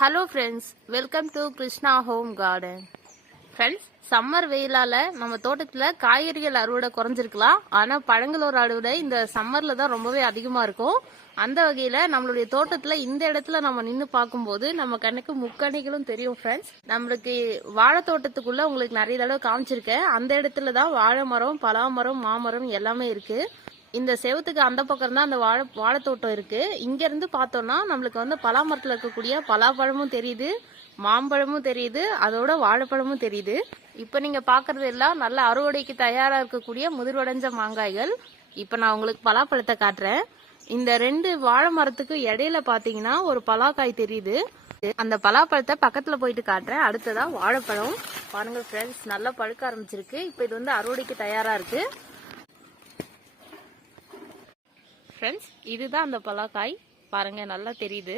Hello friends, welcome to Krishna home garden. Friends, summer வெயிலால் நம்ம தோட்டத்தில் காய்கறிகள் அறுவடை குறைஞ்சிருக்கலாம். ஆனால் பழங்களோட அறுவடை இந்த சம்மரில் தான் ரொம்பவே அதிகமாக இருக்கும். அந்த வகையில் நம்மளுடைய தோட்டத்தில் இந்த இடத்துல நம்ம நின்று பார்க்கும்போது நம்ம கண்ணுக்கு முக்கணிகளும் தெரியும். ஃப்ரெண்ட்ஸ், நம்மளுக்கு வாழை தோட்டத்துக்குள்ளே உங்களுக்கு நிறைய தடவை காமிச்சிருக்கேன். அந்த இடத்துல தான் வாழை மரம், பலாமரம், மாமரம் எல்லாமே இருக்குது. இந்த செவத்துக்கு அந்த பக்கம் தான் அந்த வாழைத்தோட்டம் இருக்கு. இங்க இருந்து பார்த்தோம்னா நம்மளுக்கு வந்து பலாமரத்துல இருக்கக்கூடிய பலாப்பழமும் தெரியுது, மாம்பழமும் தெரியுது, அதோட வாழைப்பழமும் தெரியுது. இப்ப நீங்க பாக்குறது எல்லாம் நல்ல அறுவடைக்கு தயாரா இருக்கக்கூடிய முதிர்வடைஞ்ச மாங்காய்கள். இப்ப நான் உங்களுக்கு பலாப்பழத்தை காட்டுறேன். இந்த ரெண்டு வாழை மரத்துக்கு இடையில பாத்தீங்கன்னா ஒரு பலாக்காய் தெரியுது. அந்த பலாப்பழத்தை பக்கத்துல போயிட்டு காட்டுறேன். அடுத்ததா வாழைப்பழம் பாருங்க ஃப்ரெண்ட்ஸ், நல்லா பழுக்க ஆரம்பிச்சிருக்கு. இப்ப இது வந்து அறுவடைக்கு தயாரா இருக்கு. ஃப்ரெண்ட்ஸ், இதுதான் அந்த பலாக்காய் பாருங்க, நல்லா தெரியுது.